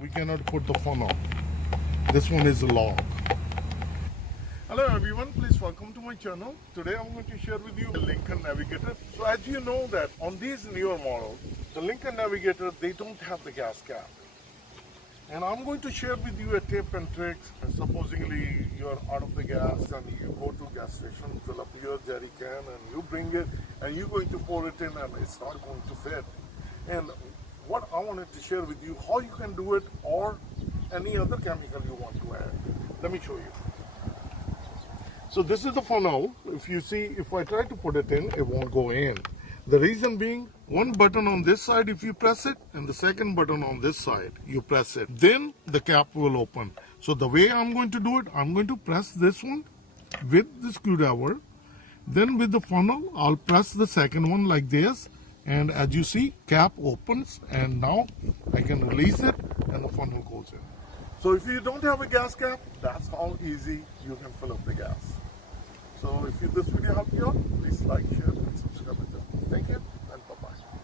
we cannot put the funnel. This one is a lock. Hello everyone, please welcome to my channel. Today I'm going to share with you the Lincoln Navigator. So as you know that on these newer models, the Lincoln Navigator, they don't have the gas cap. And I'm going to share with you a tip and tricks. Supposedly you're out of the gas and you go to gas station, fill up your jerry can and you bring it and you're going to pour it in and it's not going to fit. And what I wanted to share with you, how you can do it or any other chemical you want to add. Let me show you. So this is the funnel. If you see, if I try to put it in, it won't go in. The reason being, one button on this side if you press it, and the second button on this side you press it, then the cap will open. So the way I'm going to do it, I'm going to press this one with the screwdriver, then with the funnel I'll press the second one like this, and as you see, cap opens, and now I can release it and the funnel goes in. So if you don't have a gas cap, that's how easy you can fill up the gas. So if this video helped you out, please like, share.